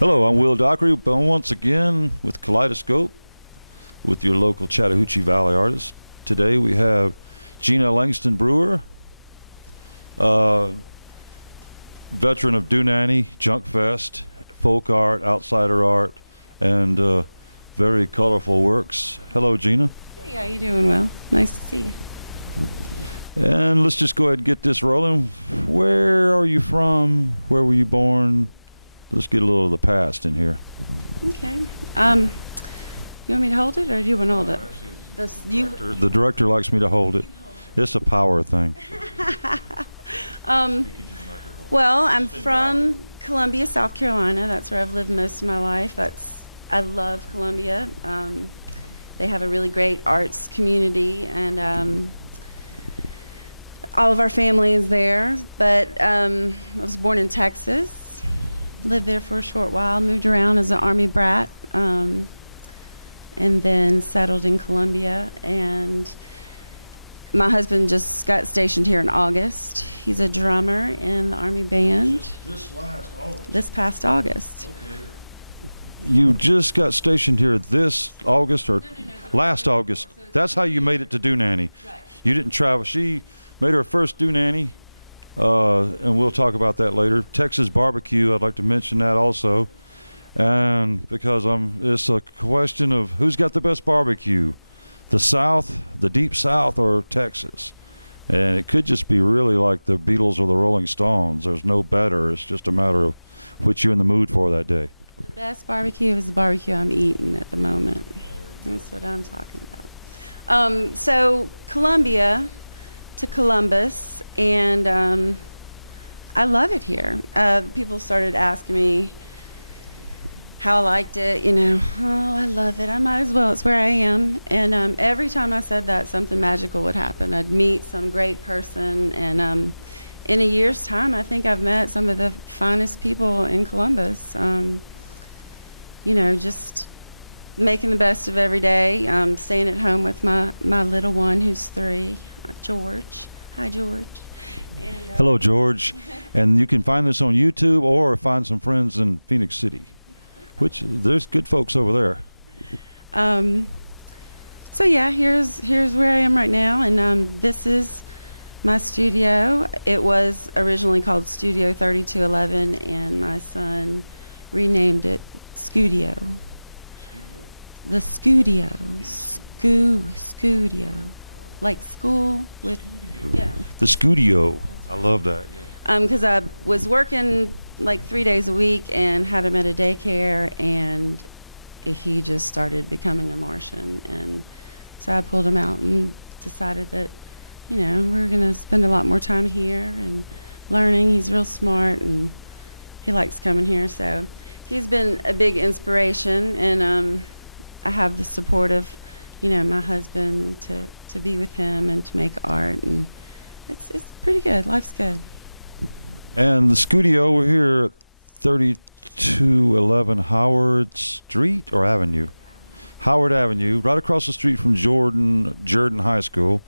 Hello, I'm Will Dockery, once again with Kaleidoscope, with your local Chattahoochee Valley artist. Today we have Gina Langston Brewer, veteran of Doonanny, Junk Fest, folk art, outsider art, and very colorful works. Hello, Gina. Hey, how you doing, Will? Nice to see you. And let's just go ahead and get this rolling. Where are you from? Where were you born? Let's get a little of the past in here. Okay. You want me to hold it, or do you want to hold it? The director likes me to hold it. It's a power thing. Well, I'm from Columbia, South Carolina. That's where I've lived most of my life. I love Columbia. They have a really great arts community, and all of our family is there. But I was born in Texas. Lived there for a short while, moved around as an Army brat, and then settled in Columbia. And my husband just got stationed here in August. He's a drummer in the Army band. This last August? This past August. Okay. You just got stationed here this August or last August? That's how you made it to Doonanny. Right. You didn't travel. She made her first Doonanny. And we'll talk about that later. Texas barbecue, I'd like to mention that also. And because it's a question of who's got the best barbecue, the South, the deep South, or Texas. And it could just be really like the Beatles or the Rolling Stones. There's no better. It's just a matter of what you're in the mood for that day. The best barbecue is the barbecue I'm eating at the moment. That's what I'm talking about. So Columbia to Columbus, and I love it here. People started asking me how I liked it. Oh, I love it. I might as well. It's where I am. And every time I said that, something magical would happen. I'd meet some great person, and in a year's time, I think I've met some of the finest people in Columbus. Just making the best of every day. Staying at home with my little one who's 3. George. Hi, George. And, hello, George. And you can find this on YouTube or find some friends in Phoenix City, which there's good folks over there. So yeah, here's where I am right now, and this is my studio. It was originally called Studio 3211, and my son renamed it Scudio. The Scudio. Scudio. Like school with, yeah. The Scudio. I love that. Because I was working like 3 days a week and had him at a daycare, and he just started becoming a Martian. And so I pulled him out and decided that, we're going to spend a lot more time here and learning. He's real smart, and he likes coming here. So he's been a big inspiration, and I have the support of, my husband to be with him and to make art, and it's pretty good. Life's good. And the studio, we're here at 3211 Howard Street or Avenue? Howard Avenue, right across the street from Jordan High School.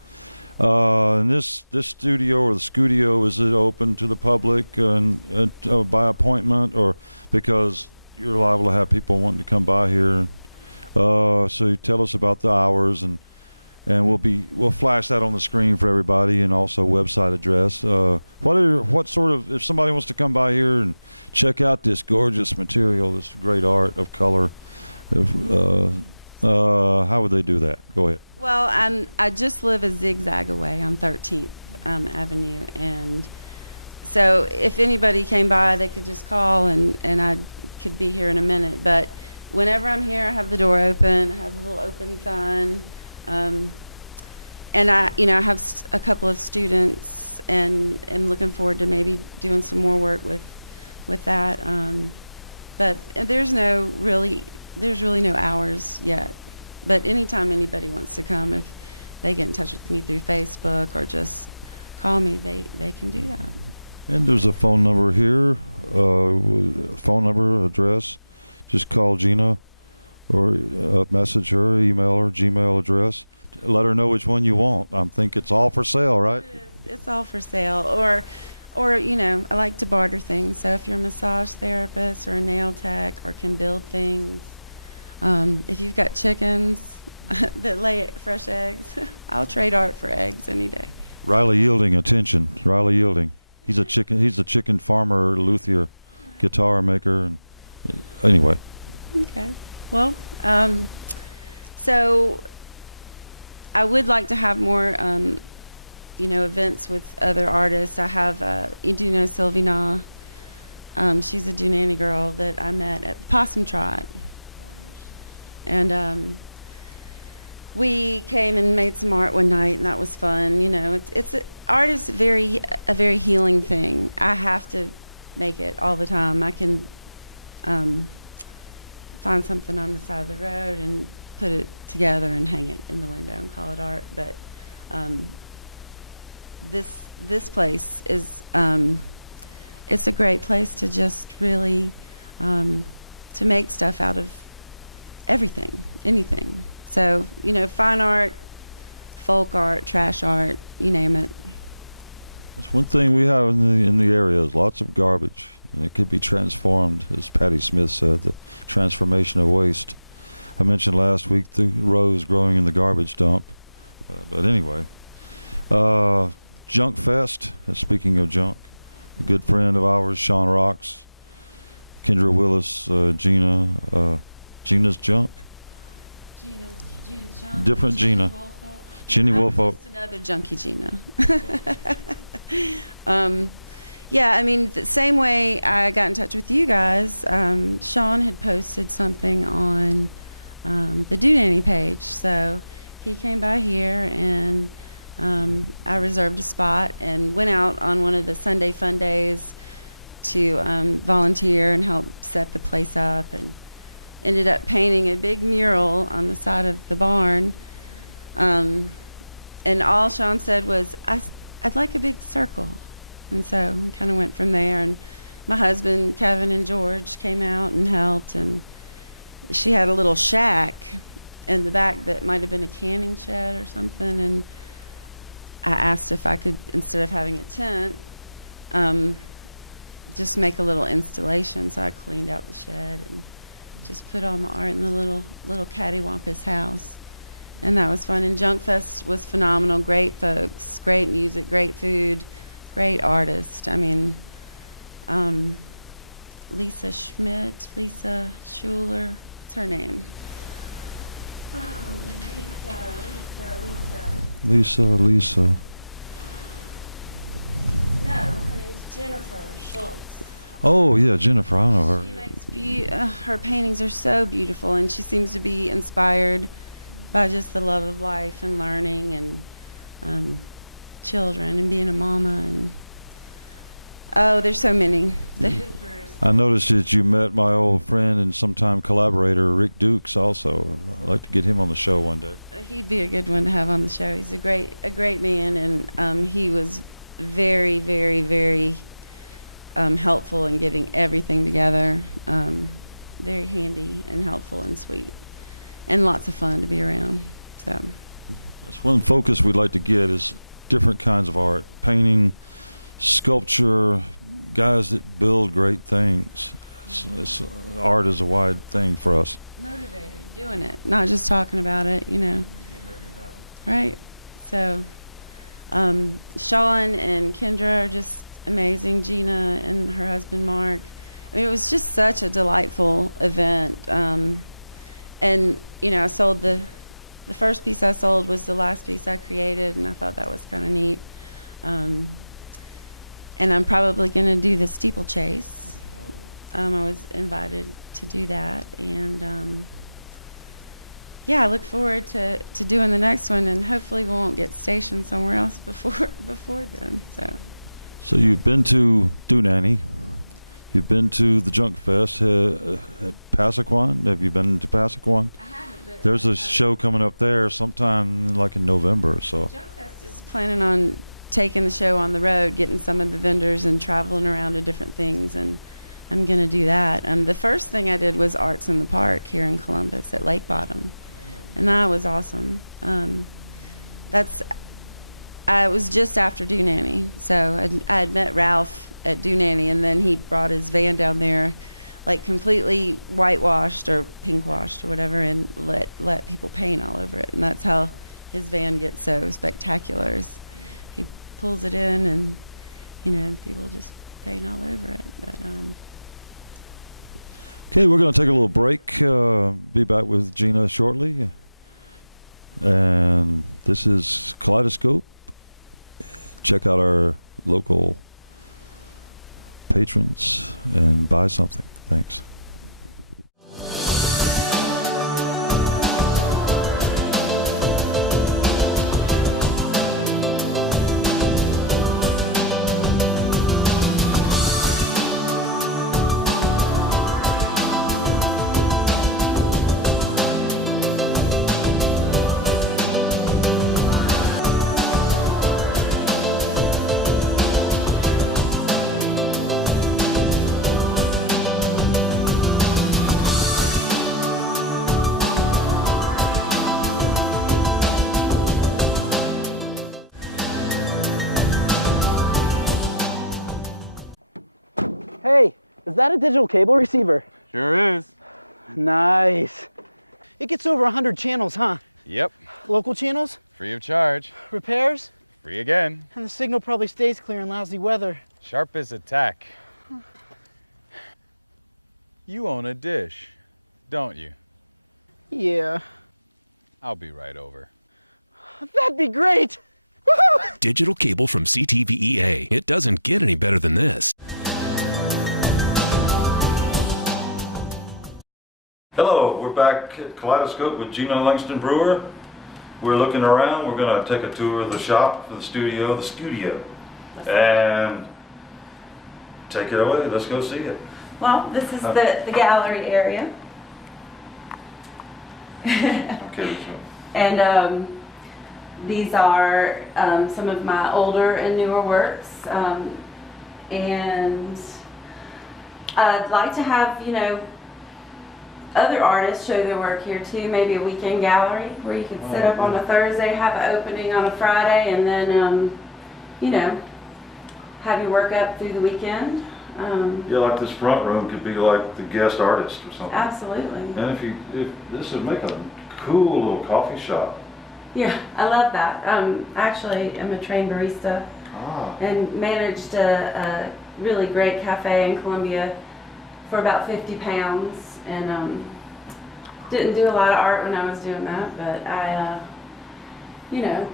And this studio, or the studio, is it open to the public and by appointment, or because you're liable to have people wanting to come by here? So you tell us about the hours, and we'll flash that on the screen for everybody, and also website address. What sort of, if somebody wants to come by here and check out this gorgeous material, this great art of color, how would they do that? Go ahead. Well, I just live a zigzag away on 13th Avenue, and so if anybody came by, they could just call, and I could be here in a minute. But whenever I'm here, I have the door open. I have a little open sign. And I have a couple of students, and am looking forward to maybe doing some more work with that. But there's really no hours yet. But anytime anybody wants to come, if they get in touch with me through Facebook or just call me, they can do that. And there's a phone number here, phone number, address. Just call Gina, or message her, email her, Gmail address. Let her know which one you want. I think it's all for sale, right? It's all for sale. or, you know, I like to barter things. So if you're a massage therapist or a nail tech or can build things, if you've got chickens that lay fresh eggs, I'll trade art for eggs any day. Riley Yielding, attention. Riley Yielding. He's a chicken farmer, luthier, guitar maker, and anyway. Okay. Well, so I would like to have more, you know, events with other artists. I have, you do know Sylvie Na. She's a Doonanny girl that I met at Possum Trot. And we came and made some art one night, and that was fun. You know, art is a very healing thing. I have to make it all the time. I can find something on the side of the road and put it together and hang it in the window and call it art. But this place is it's a great place to just really to make stuff out of everything, anything. So, you know, fine art, folk art, trash art, you name it. That's one thing we have in the area is lots of garbage, and it could be transformed, as Patti Smith said, the transformation of waste. I mentioned last week the rose growing in the garbage dump, but anyway, Junk Fest. Speaking of junk, a good friend of ours, Sean Rocks, Kendra Willis, Gina's Junk. Gina's Junk. Different Gina. Ginny Woolfolk. Just another junkie Gina. Yeah, I mean, the same way I got in touch with you guys, Sean had posted something on the Doonanny page. So he came by here, and I reserved a spot and went out on one of the Sunday fun days to volunteer and help set the place up, and ended up painting a big mural on the side of the barn. And all Sean said was, I'd like a big circle. And so we kind of went from there. And my husband, Kevin, and George came out and helped. And she had a little shack in the back that might have been a canning shed or something. And I asked if I could, instead of having a tent, just make a little installation. So I cleaned out the shed and just put all my art in the little cattywampus house. And that was fun. And Junk Fest was phenomenal. Great folks, great music, great food, great artists. I mean, Lisa Schmidt, Lisa Schuler, what's her name? Lisa. No, her name's Jennifer Schultz. Oh, yeah, Jennifer, I know her. She makes her paintings are so beautiful, and she seems to be inspired by just the love of life and learning and children and being a mama. And there's so many. The Hoopers. I noticed that you met my old friend and sometime collaborator Rick Dukes also. I'd like to get him on the show one day. He'd be a good one to have on the show. He's a great man, and he was very, very, very helpful in getting everything together. Very handy and helpful and sweet, and lots of fun to be around. So that's one focus we'd like to get is different kinds of art, painting, sculpture, guys that build great things. Art is a wide thing for us. Motivated, doing it, not just talking about it, you know. Right. So Sean and Kendra are just amazing. Gina and her husband Mark. I mean, it was just such a delightful event. And you know, I sold the first piece I sold was the last piece I created, and I thought that was kind of neat. And I'm probably going to do the steeplechase. I was invited to do that, and yeah, I look forward to doing the next one, and hopefully we won't get stationed somewhere else before then. So you've been to Doonanny. You've been to the Junk Fest. Passaquan? Have you been to Passaquan? I haven't. But there's a show coming up there sometime like in November or so. Junk Fest is planning on taking the show on the road, getting some of the vendors and traveling around to different things, and I'm going to do that. The first thing I did was Arts in the Park here in Columbus at Lake Bottom, and that was awesome. That's I was just after Doonanny, so I had met Ralph at Doonanny, and then he brought his van down there, like completely whitewashed or pink washed or whatever, and let people paint all over it, and that's how his van gets so spectacular. Is he pulls it in, and people just paint all over it. But Okay, we're going to take a little break. Be back with Gina shortly. And this is Kaleidoscope. Check out our local patrons and buy something. Thanks. Hey, is that a digital cable receiver? Sure is. Nice. It gets over 100 channels, huh? Yep. Local channels? Free of charge. Repairs? Free again. And the signal probably stays clear in lousy weather. Sharp as a tack. You own a dish, don't you? Yeah. I'll be right over. That'd be great! Woohoo! Digital cable from CTVEA. It doesn't get any better than this. Hello, we're back at Kaleidoscope with Gina Langston Brewer. We're looking around. We're going to take a tour of the shop, the studio, and take it away. Let's go see it. well, this is the gallery area. Okay, so And these are some of my older and newer works. And I'd like to have, other artists show their work here too. Maybe a weekend gallery where you could sit up on a Thursday, have an opening on a Friday, and then, have your work up through the weekend. yeah, like this front room could be like the guest artist or something. Absolutely. And if this would make a cool little coffee shop. Yeah, I love that. Actually, I'm a trained barista and managed a really great cafe in Columbia for about 50 pounds. And didn't do a lot of art when I was doing that, but I, it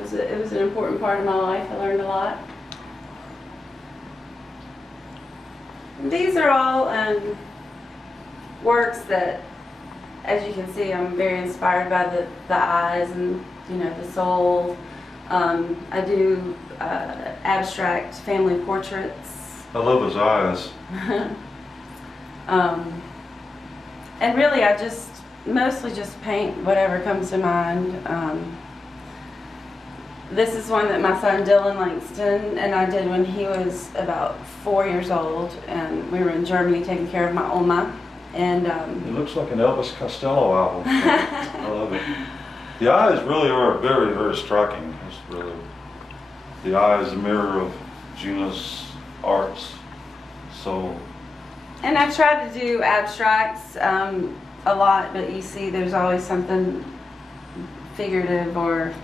was an important part of my life. I learned a lot. And these are all works that, as you can see, I'm very inspired by the eyes and the soul. I do abstract family portraits. I love his eyes. And really, I mostly just paint whatever comes to mind. This is one that my son Dylan Langston and I did when he was about 4 years old, and we were in Germany taking care of my Oma. And It looks like an Elvis Costello album. I love it. The eyes really are very, very striking. It's really, the eye is a mirror of Gina's arts. So. And I've tried to do abstracts a lot, but you see there's always something figurative or,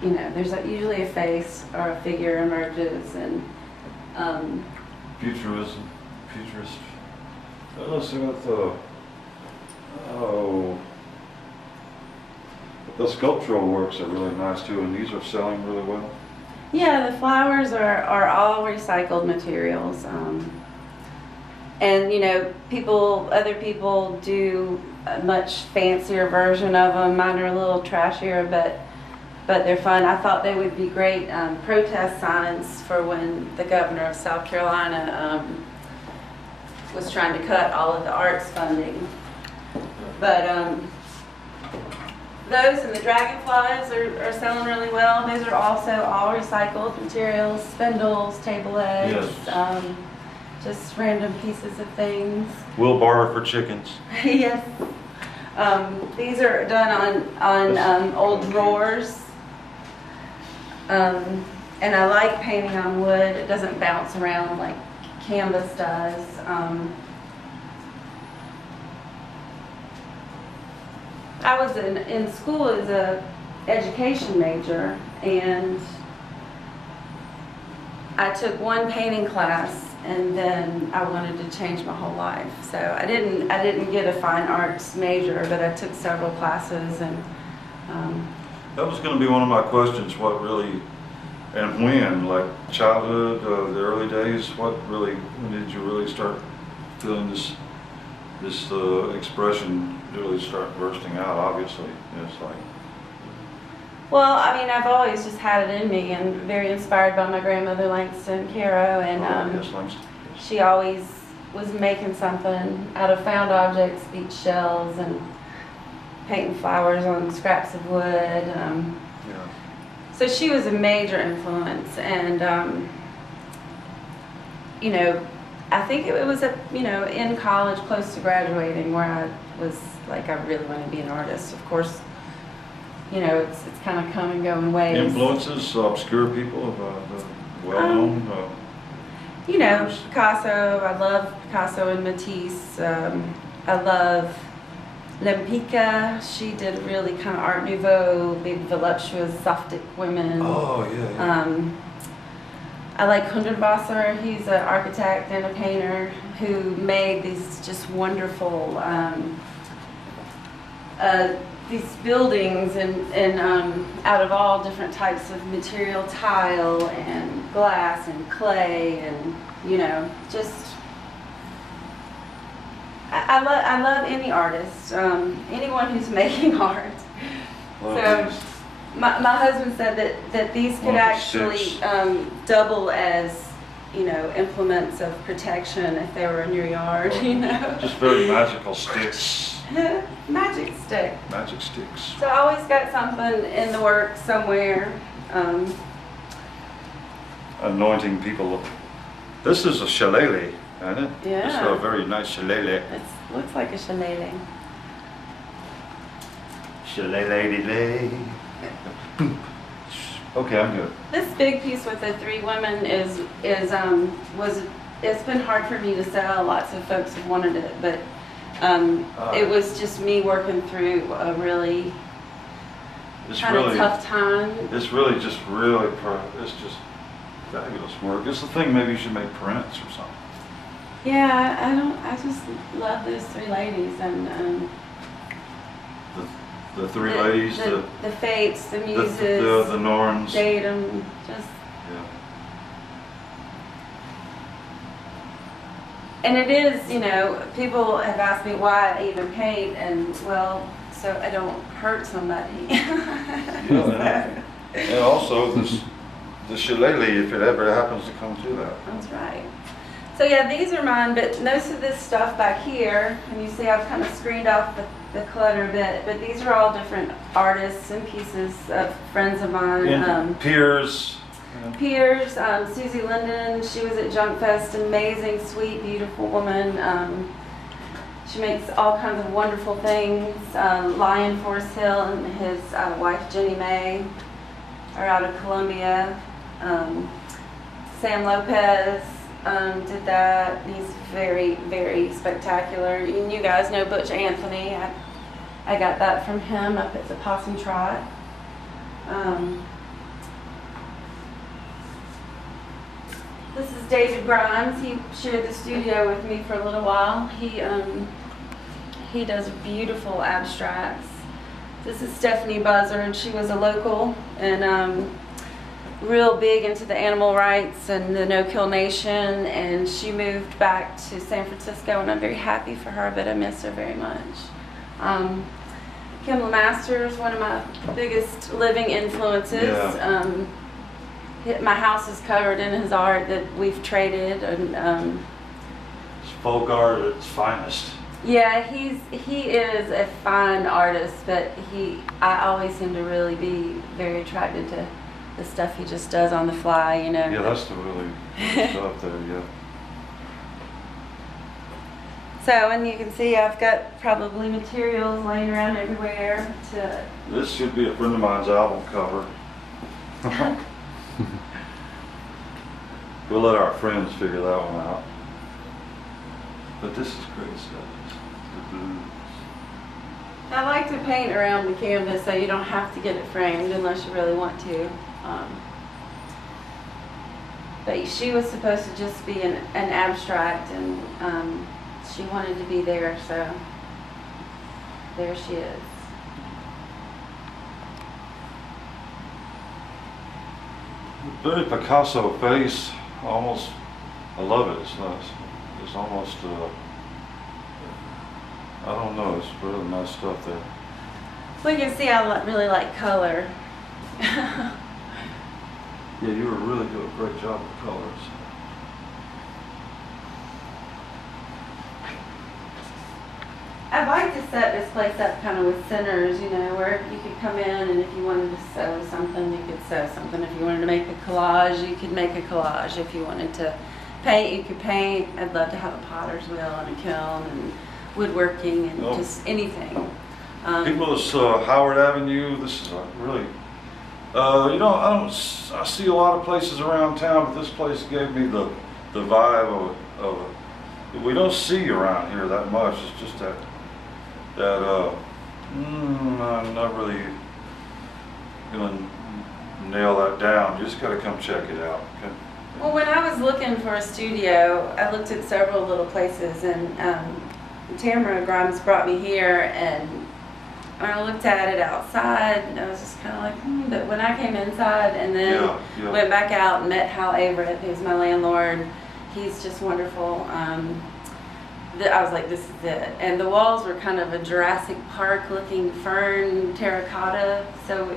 there's usually a face or a figure emerges. And Futurist. Let's see what the sculptural works are really nice too, and these are selling really well. yeah, the flowers are all recycled materials. And other people do a much fancier version of them. Mine are a little trashier, but they're fun. I thought they would be great protest signs for when the governor of South Carolina was trying to cut all of the arts funding. But those and the dragonflies are selling really well. Those are also all recycled materials, spindles, table legs. Yes. Just random pieces of things. We'll barter for chickens. Yes. These are done on old drawers And I like painting on wood. It doesn't bounce around like canvas does. I was in school as a education major, and I took one painting class, and then I wanted to change my whole life. So I didn't get a fine arts major, but I took several classes, and That was going to be one of my questions. What really, and when, like childhood, the early days, when did you really start feeling this expression really start bursting out? Obviously, it's like. well, I mean, I've always just had it in me, and very inspired by my grandmother Langston Caro, and Yes, Langston. she always was making something out of found objects, beach shells, and painting flowers on scraps of wood. Yeah. So she was a major influence, and you know, I think it was in college, close to graduating, where I was like, I really want to be an artist. Of course, you know, it's kind of come and go in waves. Influences, obscure people, well-known. You know, artists. Picasso. I love Picasso and Matisse. I love Lempicka. She did really kind of Art Nouveau, big voluptuous, Sophic women. Oh yeah. I like Hundertwasser. He's an architect and a painter who made these just wonderful these buildings and out of all different types of material, tile and glass and clay, and you know, just I love any artist, anyone who's making art. So my husband said that these could actually double as, you know, implements of protection if they were in your yard, you know. Just very magical sticks. Magic stick. Magic sticks. So I always got something in the works somewhere. Anointing people. This is a shillelagh, isn't it? Yeah. It's a very nice shillelagh. It looks like a shillelagh. Shillelagh. Okay, I'm good. This big piece with the three women it's been hard for me to sell. Lots of folks have wanted it, but it was just me working through a really kind of tough time. It's really just it's just fabulous work. It's the thing. Maybe you should make prints or something. Yeah, I just love those three ladies, and The three ladies, the Fates, the Muses, the Norns. Datum, just. Yeah. And it is, you know, people have asked me why I even paint, and well, so I don't hurt somebody. Yeah, and also the shillelagh, if it ever happens to come to that. That's right. So yeah, these are mine, but most of this stuff back here, and you see I've kind of screened off the clutter a bit, but these are all different artists and pieces of friends of mine. Peers. Peers, Susie Linden, she was at Junk Fest, amazing, sweet, beautiful woman. She makes all kinds of wonderful things. Lion Forest Hill and his wife Jenny Mae are out of Columbia. Sam Lopez did that. He's very, very spectacular. And you guys know Butch Anthony. I got that from him up at the Possum Trot. This is David Grimes. He shared the studio with me for a little while. He does beautiful abstracts. This is Stephanie Buzzard. She was a local and real big into the animal rights and the No-Kill Nation, and she moved back to San Francisco, and I'm very happy for her, but I miss her very much. Kim Lemasters, one of my biggest living influences. Yeah. My house is covered in his art that we've traded, and It's folk art at its finest. yeah, he is a fine artist, but I always seem to really be very attracted to the stuff he just does on the fly, you know. Yeah, that's the really good stuff there, yeah. So, and you can see I've got probably materials laying around everywhere to. This should be a friend of mine's album cover. We'll let our friends figure that one out. But this is great stuff. The blues. I like to paint around the canvas so you don't have to get it framed unless you really want to. But she was supposed to just be an abstract, and she wanted to be there, so there she is. Very Picasso face, almost. I love it. It's nice. It's almost. I don't know. It's really nice stuff there. So you can see I really like color. Yeah, you were really doing a great job with colors. I'd like to set this place up kind of with centers, you know, where you could come in and if you wanted to sew something, you could sew something. If you wanted to make a collage, you could make a collage. If you wanted to paint, you could paint. I'd love to have a potter's wheel and a kiln and woodworking and just anything. People, this Howard Avenue, this is a really, you know, I see a lot of places around town, but this place gave me the vibe of we don't see around here that much. It's just that I'm not really gonna nail that down. You just gotta come check it out. Okay? Well, when I was looking for a studio, I looked at several little places, and Tamara Grimes brought me here, and when I looked at it outside, I was just kind of like, But when I came inside and then went back out and met Hal Averett, who's my landlord, he's just wonderful. I was like, this is it. And the walls were kind of a Jurassic Park looking fern terracotta, so we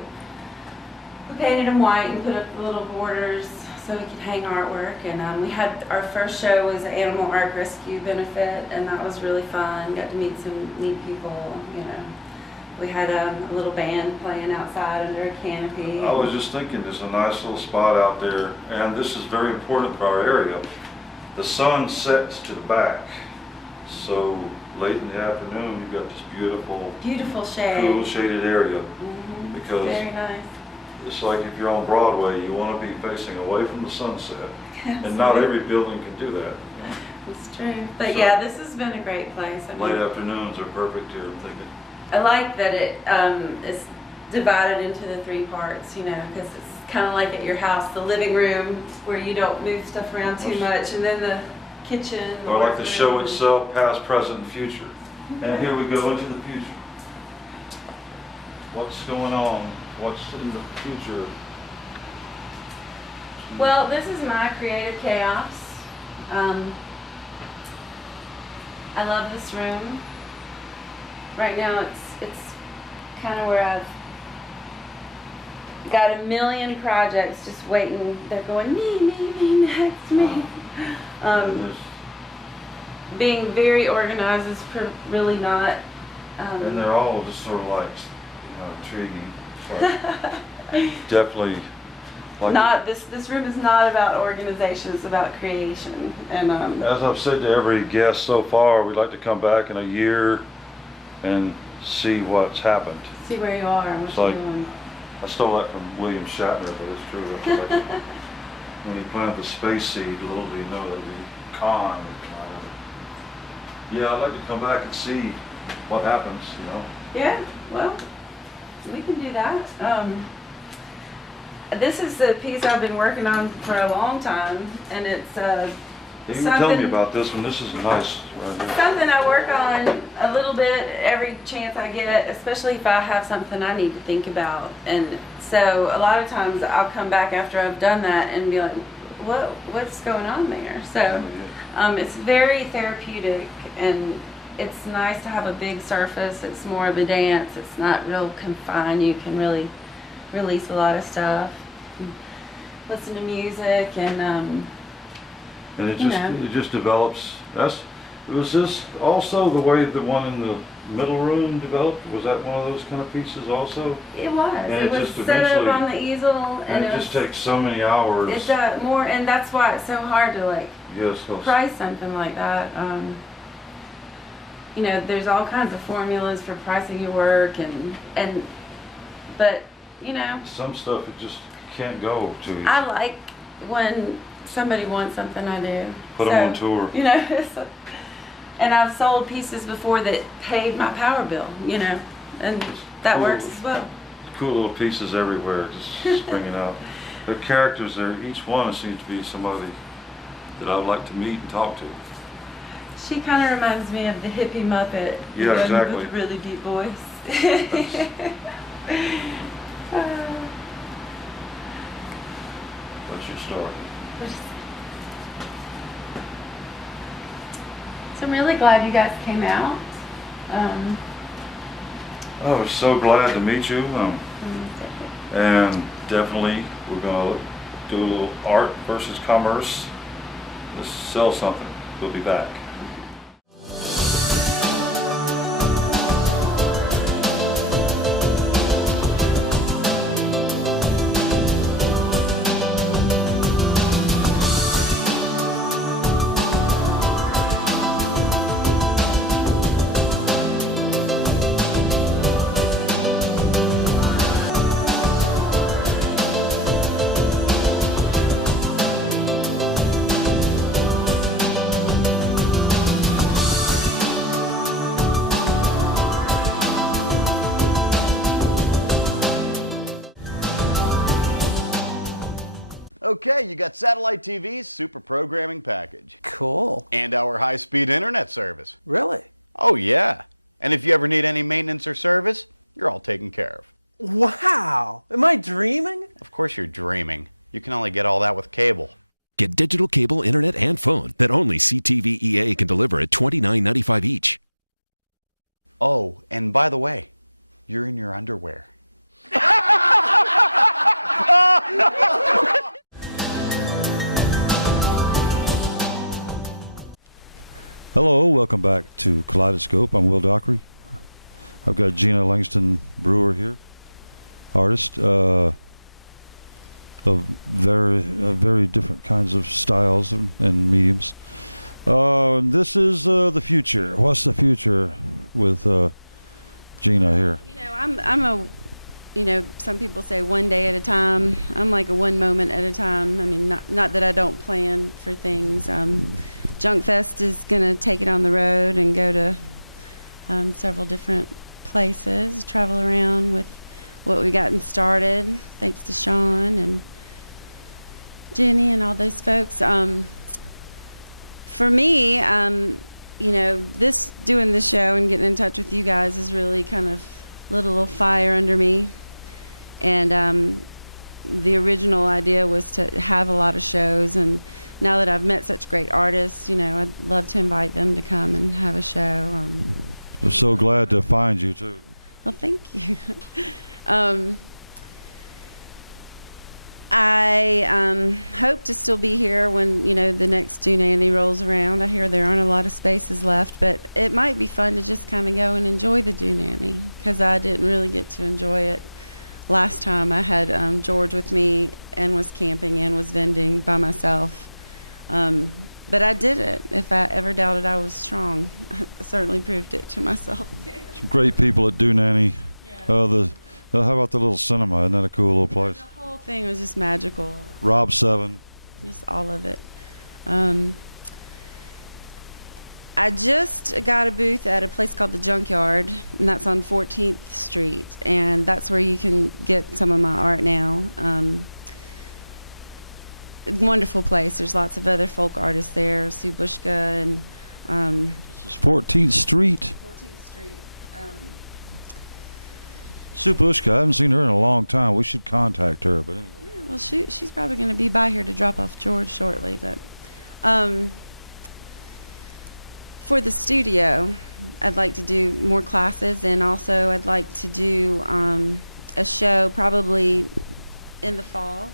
painted them white and put up the little borders so we could hang artwork. And we had our first show was an animal art rescue benefit, and that was really fun. Got to meet some neat people, you know. We had a little band playing outside under a canopy. I was just thinking, there's a nice little spot out there, and this is very important for our area. The sun sets to the back, so late in the afternoon you've got this beautiful shade, cool shaded area. Because very nice. It's like if you're on Broadway, you want to be facing away from the sunset, and not every building can do that. It's true. But so, yeah, this has been a great place. I mean, late afternoons are perfect here, I'm thinking. I like that it is divided into the three parts, you know, because it's kind of like at your house, the living room where you don't move stuff around too much, and then the kitchen. Or like the show itself, past, present, and future. And here we go into the future. What's going on? What's in the future? Well, this is my creative chaos. I love this room. Right now it's kind of where I've got a million projects just waiting. They're going, me, next, me. Being very organized is really not. And they're all just sort of like, you know, intriguing. Like, definitely. Like not this room is not about organization. It's about creation. And as I've said to every guest so far, we'd like to come back in a year and see what's happened. See where you are and what you're doing. I stole that from William Shatner, but it's true. Like when he planted the space seed, little did he know that it'd be Khan. Yeah, I'd like to come back and see what happens, you know. Yeah, well, we can do that. This is the piece I've been working on for a long time, and it's you can tell me about this one. This is nice right here. Something I work on a little bit every chance I get, especially if I have something I need to think about. And so a lot of times I'll come back after I've done that and be like, what's going on there? So it's very therapeutic, and it's nice to have a big surface. It's more of a dance. It's not real confined. You can really release a lot of stuff, listen to music, and it just develops. Was this also the way the one in the middle room developed? Was that one of those kind of pieces also? It was. And it was set up on the easel, and it just takes so many hours. It does more, and that's why it's so hard to price something like that. You know, there's all kinds of formulas for pricing your work, but you know, some stuff it just can't go to. I like when somebody wants something, I do. Put 'em on tour. You know, and I've sold pieces before that paid my power bill, you know, and that works as well. Cool little pieces everywhere, just springing out. The characters there, each one seems to be somebody that I would like to meet and talk to. She kind of reminds me of the hippie Muppet. Yeah, exactly. With a really deep voice. What's your story? So I'm really glad you guys came out. I was so glad to meet you. And definitely we're going to do a little art versus commerce. Let's sell something. We'll be back. Okay, you got satellite TV's super programming package. Cool. And our high-speed internet service. Really? Oh, yeah. And if you ever need any maintenance or service, you're all taken care of. Wow. Am I dreaming? Of course you're dreaming. You can only get all that with cable. Get digital cable, internet, and phone that only CTVEA can deliver at $29.95 each. Oh, and by the way, you're in your underwear. Hello, welcome back to Kaleidoscope. I'm Will Dockery. I've got Gina Langston Brewer here, artist of very different kinds of styles and mediums. This is the future. What's the future with Gina here? You know, I'm a, you know, some people say one day at a time. I'm like a one moment at a time. I mean, not that I don't plan for things. Junk Fest is going to take it on the road and go to several different places, travel around with what we've gotten started, thanks to Sean and Jenny and all those folks. For me, you know, doing this show and getting in touch with you guys is really kind of lit a little fire under me. And the original idea was to have a lot of shows, and now that I've met such great artists, you know, I'd love to invite them to come and have a show. We're so glad to find you, too. Well, thank you. I hope to still be here when, you know, the next Doonanny rolls around. I hear there aren't a lot of spaces left, but it might be fun to just kind of go and enjoy the Doonanny, because I didn't really get to enjoy it last time. I had George with me and was camping and was vending by myself. But I did it. If I ever doubted I was strong, I certainly proved it to myself. Some great people at Doonanny. Yeah. How about the little cinema? Isn't that a cool little place? The whole thing was just magical. Rob 7. Just all of it. I just got a booth at a place called the Junkyard, and that's on 14th Street, and that's where you can get some of my art now. Wonderful place. There's lots of other folk artists there, Sue Bushka and This is 14th Street. 14th Street. Sue Bushka, I haven't seen her in a long time. We should contact her. But anyway. Yeah, well, she's probably going to be by here to drop off George shortly. But for the studio, I'd like to do more classes, and also I'd like to do a show probably in the fall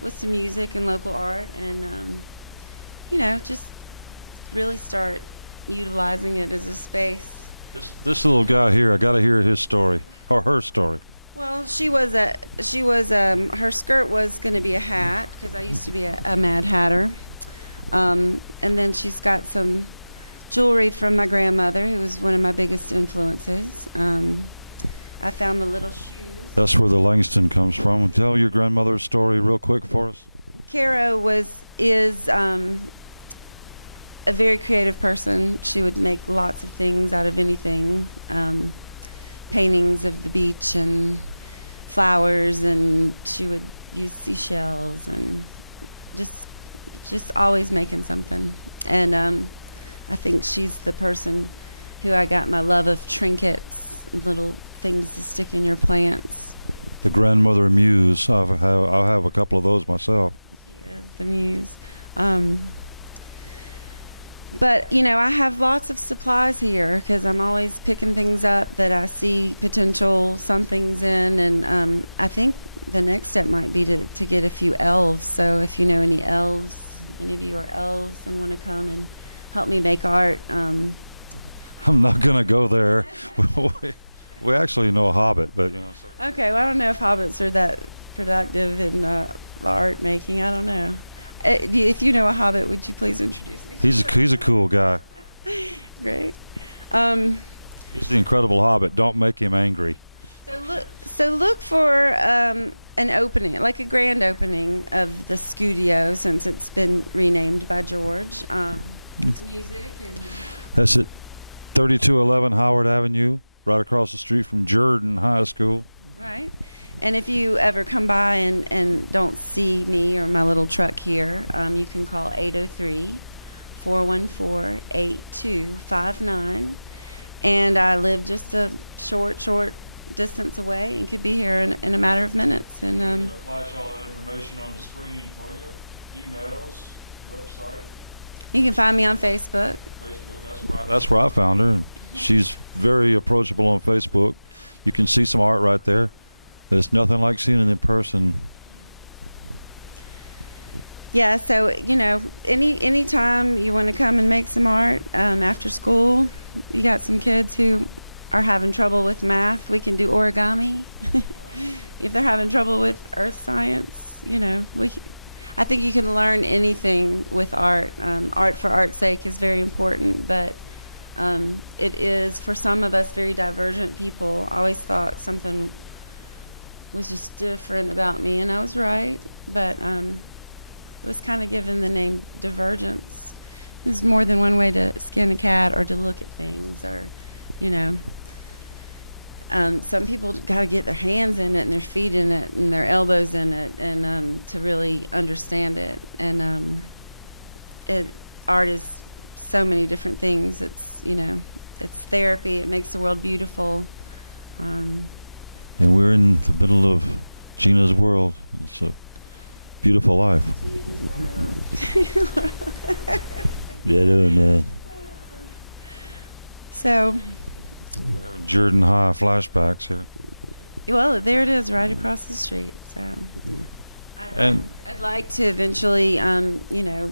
with some music and local art, and you know, just really start utilizing it as a space. This little guy here, I got to hear his story or her story. Well, her skirt was going to be a hat, because I used to be a Mad Hatter, and then she's got some jewelry from my grandmother, who was one of my biggest influences. I found the little shoes. That's where the Langston comes from. Tell your grandmother's story real quick for us. Caro is a very creative person. She would make lots of things out of anything. Paintings of the beach and flowers, and she would use seashells and just always making something. And I think she's the person who I got my love of trinkets, little things to stick in your plants. The grandmother muse. I'll have a couple of those myself. Yes, the muse. But, you know, I have lots of supplies here because I'm always picking things up that I see potential somethings in. And I think the next step might be to get a few elves. So if you know any elves, any of you are elves and want to come and help me make art. I'm not going to go there. We actually know a hobbit, but, you know. So. Okay, well, I don't know if hobbits are that productive in the art making. I don't know. If you know a hobbit, would you please introduce me? He's a cool guy. Great. He's the incredible hobbit. Don't make him angry. So look for an opening, like a grand opening of the studio, since it's been renamed by George. Music and That's at 3211 Howard Avenue, right across the street from Jordan High School. right. And if you ever come by and don't see me or my little truck here, you can call 803-414-8259. And I live just a short distance away and could be here in a matter of minutes. And Flash all that information on the screen for you. Emails, website. you can find me on Facebook. That's where I found her. And she's very approachable on Facebook. You can see some art right there. There's nothing like seeing it in person. Yeah, so, you know, any time you want to come and make some art after school, you got some kids who are having trouble with math, we can do origami. If they're having trouble with earth science, you know, I think you can learn anything with art. Art for art's sake is very important, but it is, for some of us very divergent people, I always thought something was just different about me, and I was right, but it was kind of given the name divergence. There's more than one way to skin a cat or to look at things, or, you know. Some people got to get their hands in it and their feet in it and their elbows in it, and to really understand it. And art is so many different things. It's, you know, it's therapy. It makes the world beautiful. And we're in the middle of Gina's world. It's a beautiful life. Yeah, man. So, Jordan High flashbacks here. well, there it is, right across the street. So, I'd like to eventually, you know,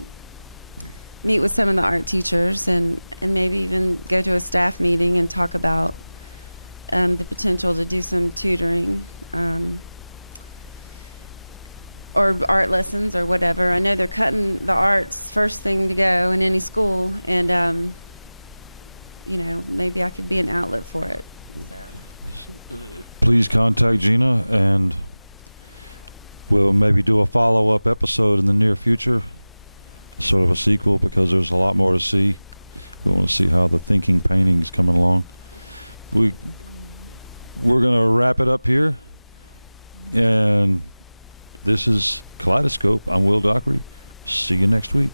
meet with some of the art teachers and maybe even go to a staff meeting and talk about the potential to do some tutoring or art lessons or whatever. I know they're cutting the arts first thing to go in any school, and you know, maybe I could be an outlet for it. Please contact Gina, and we'll maybe do a follow-up episode in the near future, sort of a sequel, because there's a lot more to see. We want to see how the thinking painting's coming along. We're going to wrap it up here, and this is Kaleidoscope. I'm Will Dockery. See you next week.